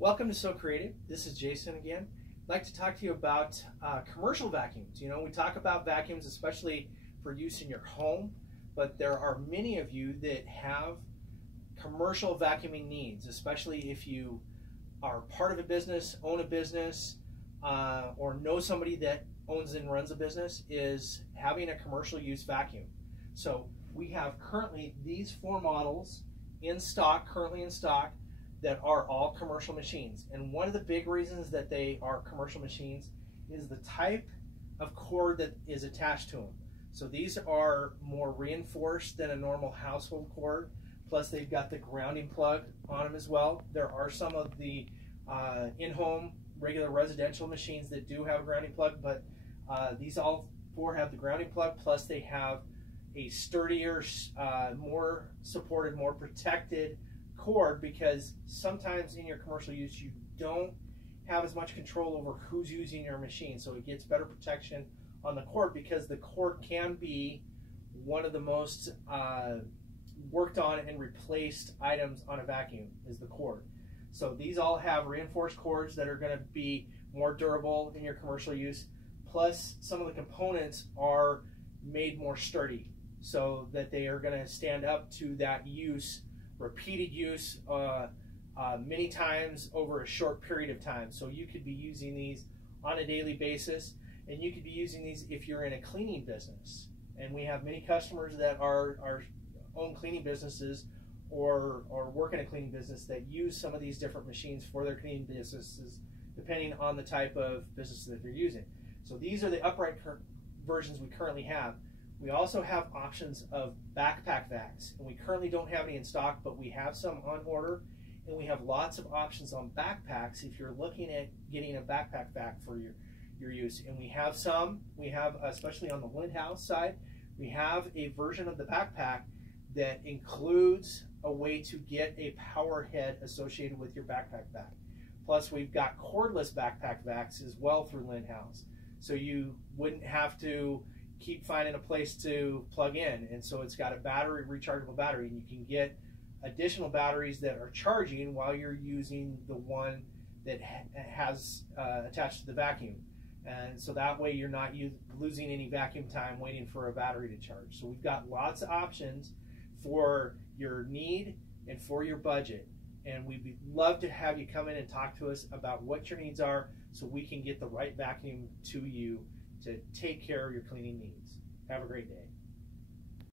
Welcome to So Creative. This is Jason again. I'd like to talk to you about commercial vacuums. You know, we talk about vacuums especially for use in your home, but there are many of you that have commercial vacuuming needs, especially if you are part of a business, own a business, or know somebody that owns and runs a business, is having a commercial use vacuum. So we have currently these 4 models in stock, that are all commercial machines. And one of the big reasons that they are commercial machines is the type of cord that is attached to them. So these are more reinforced than a normal household cord, plus they've got the grounding plug on them as well. There are some of the in-home regular residential machines that do have a grounding plug, but these all 4 have the grounding plug, plus they have a sturdier, more supported, more protected cord, because sometimes in your commercial use you don't have as much control over who's using your machine, so it gets better protection on the cord, because the cord can be one of the most worked on and replaced items on a vacuum is the cord. So these all have reinforced cords that are going to be more durable in your commercial use, plus some of the components are made more sturdy so that they are going to stand up to that use, repeated use many times over a short period of time. So you could be using these on a daily basis, and you could be using these if you're in a cleaning business. And we have many customers that are own cleaning businesses or work in a cleaning business that use some of these different machines for their cleaning businesses, depending on the type of business that they're using. So these are the upright versions we currently have. We also have options of backpack vacs, and we currently don't have any in stock, but we have some on order, and we have lots of options on backpacks if you're looking at getting a backpack vac for your use. And we have some, especially on the Lint House side, we have a version of the backpack that includes a way to get a power head associated with your backpack vac. Plus we've got cordless backpack vacs as well through Lint House, so you wouldn't have to keep finding a place to plug in. And so it's got a battery, rechargeable battery, and you can get additional batteries that are charging while you're using the one that has attached to the vacuum. And so that way you're not losing any vacuum time waiting for a battery to charge. So we've got lots of options for your need and for your budget. And we'd love to have you come in and talk to us about what your needs are, so we can get the right vacuum to you to take care of your cleaning needs. Have a great day.